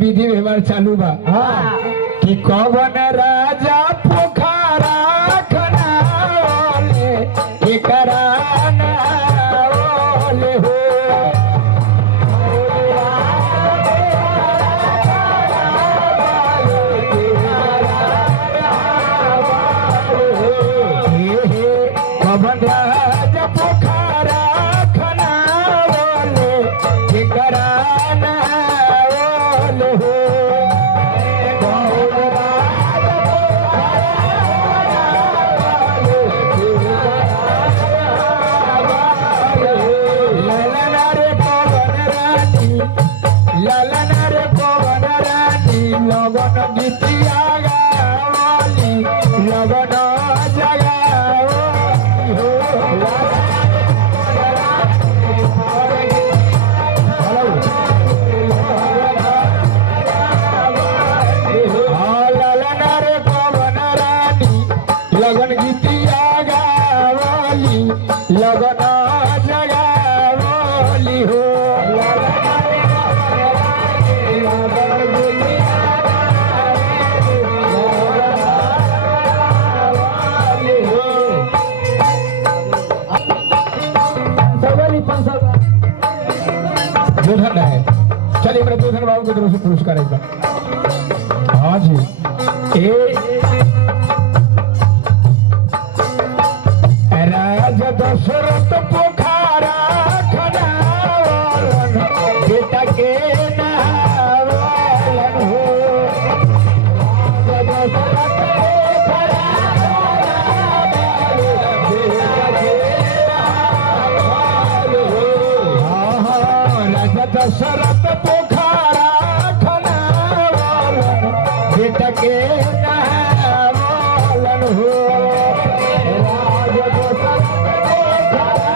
विधि व्यवहार चालू बा कि कौन राजा पोखरा खनाले के कराना ओले हो कौन राजा पोखरा खनाले के कराना ओले हो लगन गीतिया गावली लगन जगावली हो ललन रे पवन रानी लगन गीतिया गावली लगन जगावली हो दूधन है। चलिए मेरे दूधन बाबू की तरफ से पुरस्कार एक बार। हाँ जी राज दशरथ पोखरा खनावलन बेटा के नावलन हो राज दशरथ पोखरा दशरथ पोखरा खनावलन बेटा के नावलन हो राज दशरथ पोखरा